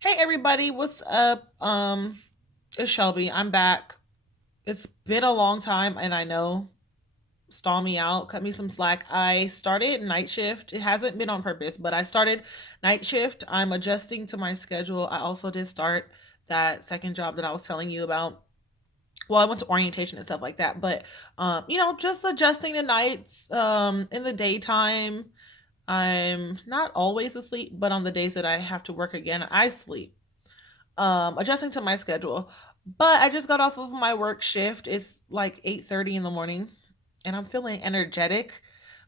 Hey everybody, what's up? It's Shelby. I'm back. It's been a long time and I know, stall me out, cut me some slack. I started night shift. It hasn't been on purpose, but I started night shift. I'm adjusting to my schedule. I also did start that second job that I was telling you about. Well, I went to orientation and stuff like that, but just adjusting to nights in the daytime. I'm not always asleep, but on the days that I have to work again, I sleep, adjusting to my schedule. But I just got off of my work shift. It's like 8:30 in the morning and I'm feeling energetic.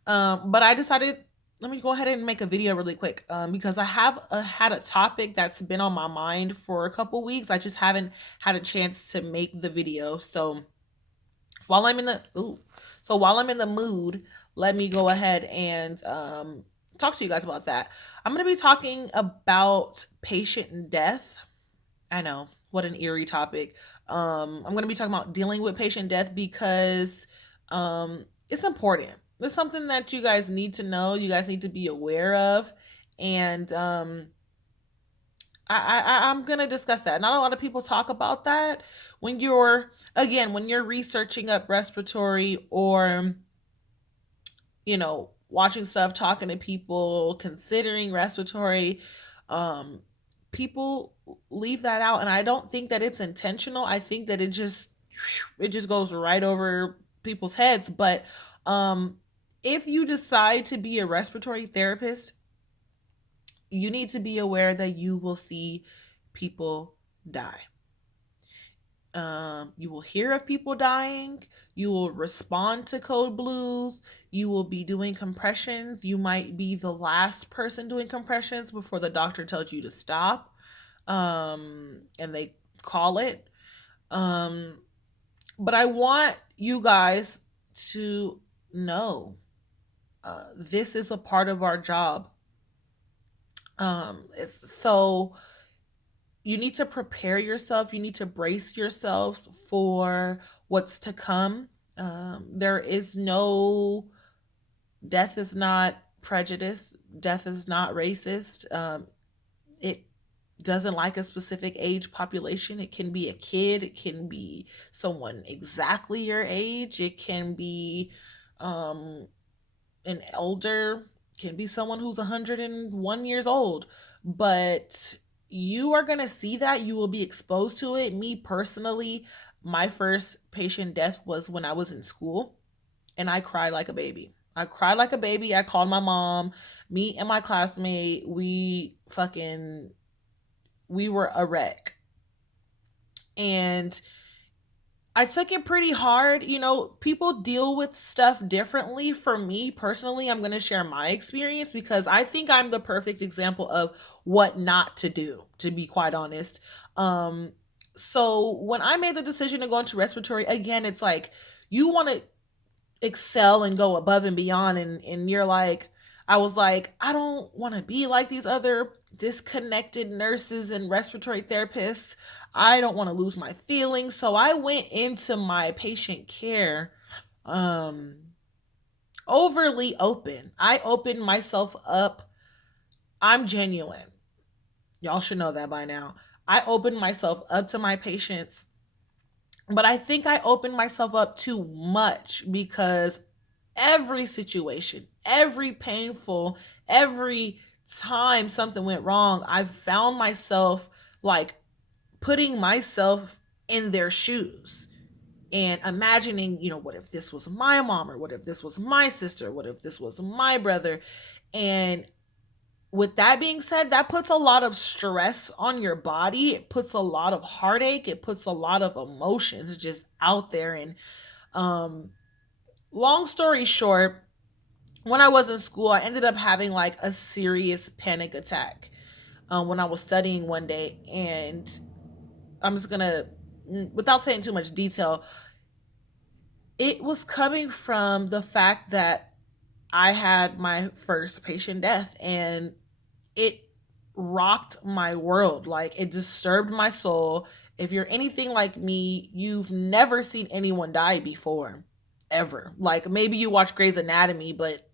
But I decided, let me go ahead and make a video really quick, because I have had a topic that's been on my mind for a couple weeks. I just haven't had a chance to make the video. While I'm in the ooh, while I'm in the mood, let me go ahead and talk to you guys about that. I'm going to be talking about patient death. I know, what an eerie topic. I'm going to be talking about dealing with patient death because it's important. It's something that you guys need to know. You guys need to be aware of, and I'm gonna discuss that. Not a lot of people talk about that when you're researching up respiratory, or watching stuff, talking to people, considering respiratory. Um, People leave that out, and I don't think that it's intentional. I think that it just goes right over people's heads. But if you decide to be a respiratory therapist, you need to be aware that you will see people die. You will hear of people dying. You will respond to code blues. You will be doing compressions. You might be the last person doing compressions before the doctor tells you to stop. And they call it. Um, but I want you guys to know, this is a part of our job. So you need to prepare yourself. You need to brace yourselves for what's to come. There is no, death is not prejudice. Death is not racist. It doesn't like a specific age population. It can be a kid. It can be someone exactly your age. It can be um, an elder. It can be someone who's 101 years old. But you are going to see that. You will be exposed to it. Me personally, my first patient death was when I was in school, and I cried like a baby. I cried like a baby. I called my mom. Me and my classmate, we were a wreck. And I took it pretty hard. People deal with stuff differently. For me personally, I'm going to share my experience because I think I'm the perfect example of what not to do, to be quite honest. So when I made the decision to go into respiratory, again, it's like you want to excel and go above and beyond, and you're like, I was like, I don't want to be like these other disconnected nurses and respiratory therapists. I don't want to lose my feelings. So I went into my patient care um overly open. I opened myself up. I'm genuine. Y'all should know that by now. I opened myself up to my patients, but I think I opened myself up too much because every situation, every painful, every time something went wrong, I found myself like putting myself in their shoes and imagining, what if this was my mom, or what if this was my sister, what if this was my brother? And with that being said, that puts a lot of stress on your body. It puts a lot of heartache. It puts a lot of emotions just out there. And um, long story short, when I was in school, I ended up having like a serious panic attack when I was studying one day. And I'm just going to, without saying too much detail, it was coming from the fact that I had my first patient death, and it rocked my world. Like, it disturbed my soul. If you're anything like me, you've never seen anyone die before, ever. Like, maybe you watch Grey's Anatomy, but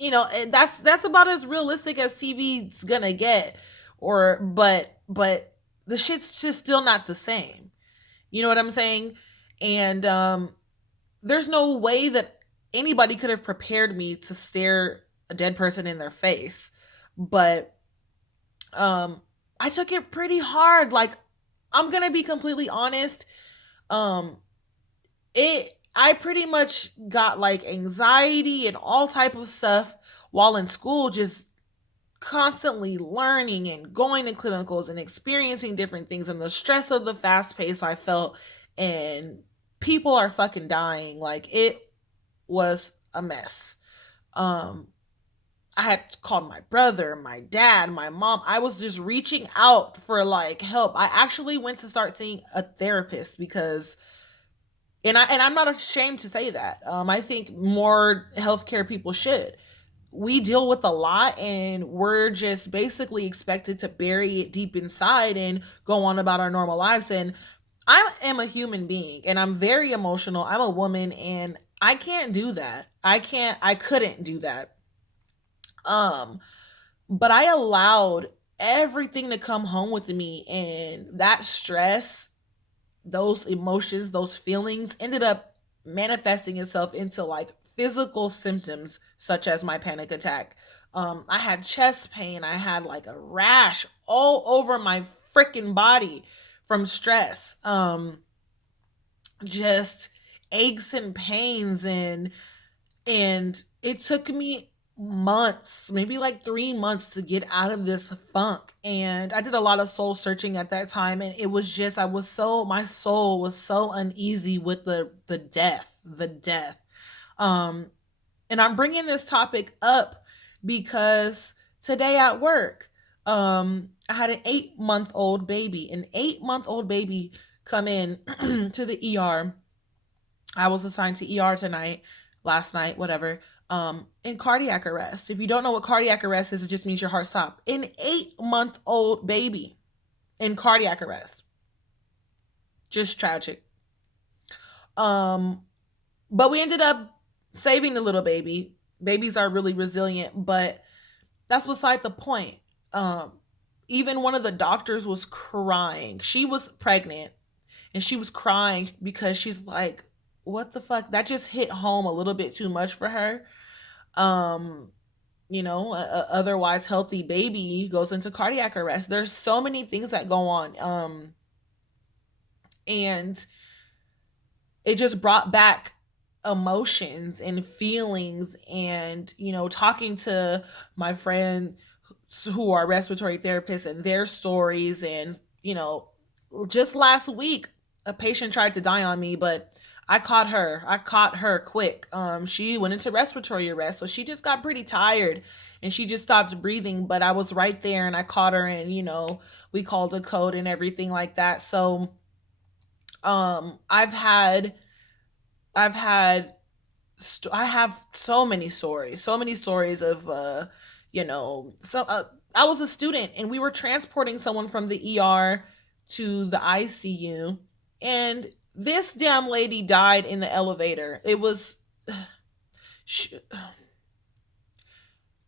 that's about as realistic as TV's gonna get. But but the shit's just still not the same. You know what I'm saying? And there's no way that anybody could have prepared me to stare a dead person in their face. But um I took it pretty hard. Like, I'm going to be completely honest. Um it I pretty much got like anxiety and all type of stuff while in school, just constantly learning and going to clinicals and experiencing different things, and the stress of the fast pace I felt, and people are fucking dying. Like, it was a mess. um I had called my brother, my dad, my mom. I was just reaching out for like help. I actually went to start seeing a therapist because, and I'm not ashamed to say that. I think more healthcare people should. We deal with a lot, and we're just basically expected to bury it deep inside and go on about our normal lives. And I am a human being, and I'm very emotional. I'm a woman, and I can't do that. I couldn't do that. Um, but I allowed everything to come home with me, and that stress, those emotions, those feelings ended up manifesting itself into like physical symptoms such as my panic attack. I had chest pain. I had like a rash all over my freaking body from stress. Just aches and pains, and it took me months, maybe like 3 months, to get out of this funk. And I did a lot of soul searching at that time, and it was just, I was so, my soul was so uneasy with the death. um and I'm bringing this topic up because today at work, I had an 8-month-old baby, come in to the ER. I was assigned to ER tonight, last night, whatever. In cardiac arrest. If you don't know what cardiac arrest is, it just means your heart stopped. An 8-month-old baby in cardiac arrest. Just tragic. Um, but we ended up saving the little baby. Babies are really resilient, but that's beside the point. Um, Even one of the doctors was crying. She was pregnant, and she was crying because she's like, what the fuck? That just hit home a little bit too much for her. Um, a otherwise healthy baby goes into cardiac arrest. There's so many things that go on. And it just brought back emotions and feelings, and talking to my friend who are respiratory therapists and their stories. And just last week, a patient tried to die on me, but I caught her quick. She went into respiratory arrest, so she just got pretty tired, and she just stopped breathing, but I was right there, and I caught her, and we called a code and everything like that. So I've had I have so many stories of I was a student, and we were transporting someone from the ER to the ICU, and this damn lady died in the elevator. It was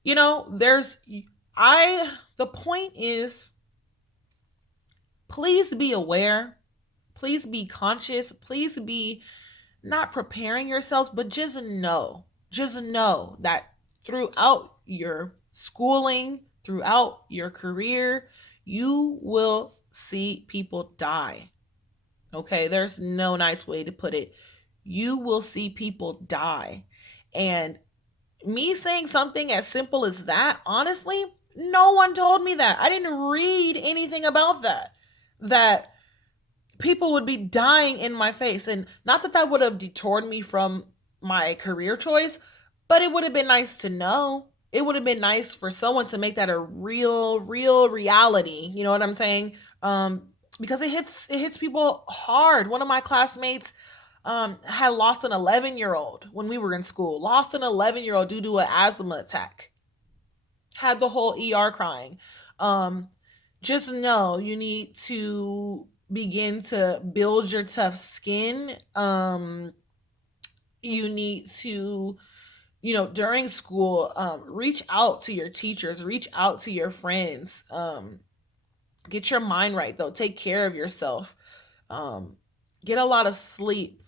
there's I the point is, please be aware, please be conscious, please be not preparing yourselves, but just know that throughout your schooling, throughout your career, you will see people die. Okay, there's no nice way to put it. You will see people die. And me saying something as simple as that, honestly, no one told me that. I didn't read anything about that. That people would be dying in my face. And not that that would have detoured me from my career choice, but it would have been nice to know. It would have been nice for someone to make that a real reality. You know what I'm saying? Because it hits people hard. One of my classmates had lost an 11-year-old when we were in school. Lost an 11-year-old due to an asthma attack. Had the whole ER crying. Um, just know you need to begin to build your tough skin. You need to, during school, reach out to your teachers, reach out to your friends. Get your mind right though. Take care of yourself. Um, get a lot of sleep.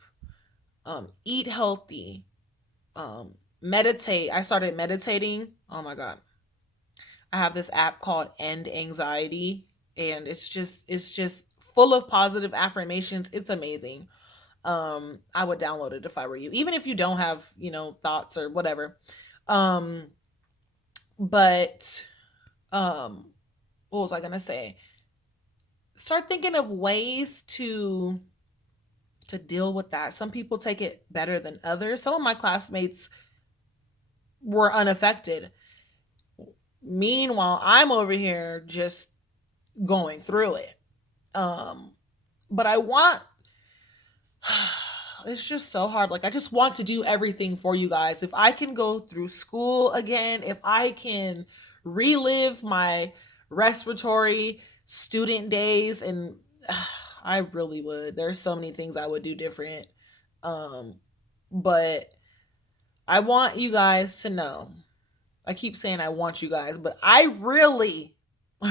Eat healthy. Meditate. I started meditating. Oh my god. I have this app called End Anxiety, and it's just full of positive affirmations. It's amazing. I would download it if I were you, even if you don't have, thoughts or whatever. Um, but what was I gonna say? Start thinking of ways to deal with that. Some people take it better than others. Some of my classmates were unaffected. Meanwhile, I'm over here just going through it. Um, but I want it's just so hard. Like I just want to do everything for you guys. If I can go through school again, if I can relive my respiratory student days, and I really would. There's so many things I would do different. Um but I want you guys to know. I keep saying I want you guys, but I really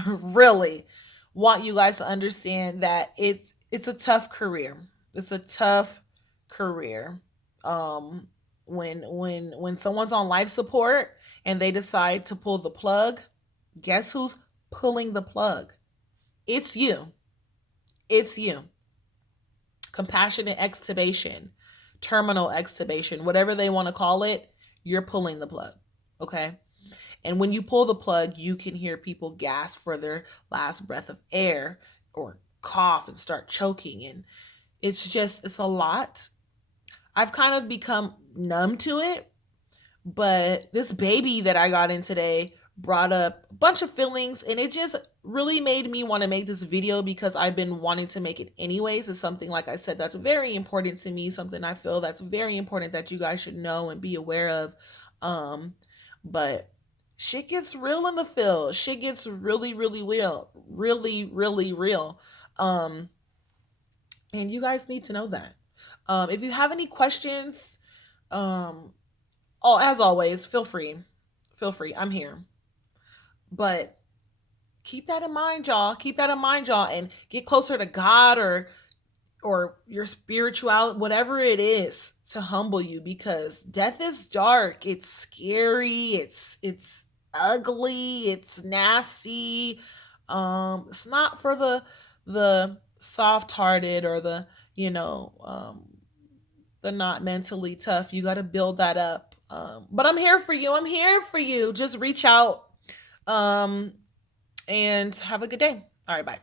really want you guys to understand that it's a tough career. It's a tough career. Um when someone's on life support and they decide to pull the plug, guess who's pulling the plug? It's you. It's you. Compassionate extubation, terminal extubation, whatever they want to call it, you're pulling the plug. Okay? And when you pull the plug, you can hear people gasp for their last breath of air or cough and start choking. And it's a lot. I've kind of become numb to it, but this baby that I got in today brought up a bunch of feelings, and it just really made me want to make this video because I've been wanting to make it anyways. It's something, like I said, that's very important to me, something I feel that's very important that you guys should know and be aware of. But shit gets real in the field. Shit gets really, really real. Really, really real. Um, and you guys need to know that. If you have any questions, um, oh, as always, feel free. Feel free. I'm here. But keep that in mind, y'all. Keep that in mind, y'all, and get closer to God or your spirituality, whatever it is, to humble you, because death is dark. It's scary. It's ugly. It's nasty. It's not for the soft-hearted or the not mentally tough. You got to build that up. But I'm here for you. I'm here for you. Just reach out. And have a good day. All right, bye.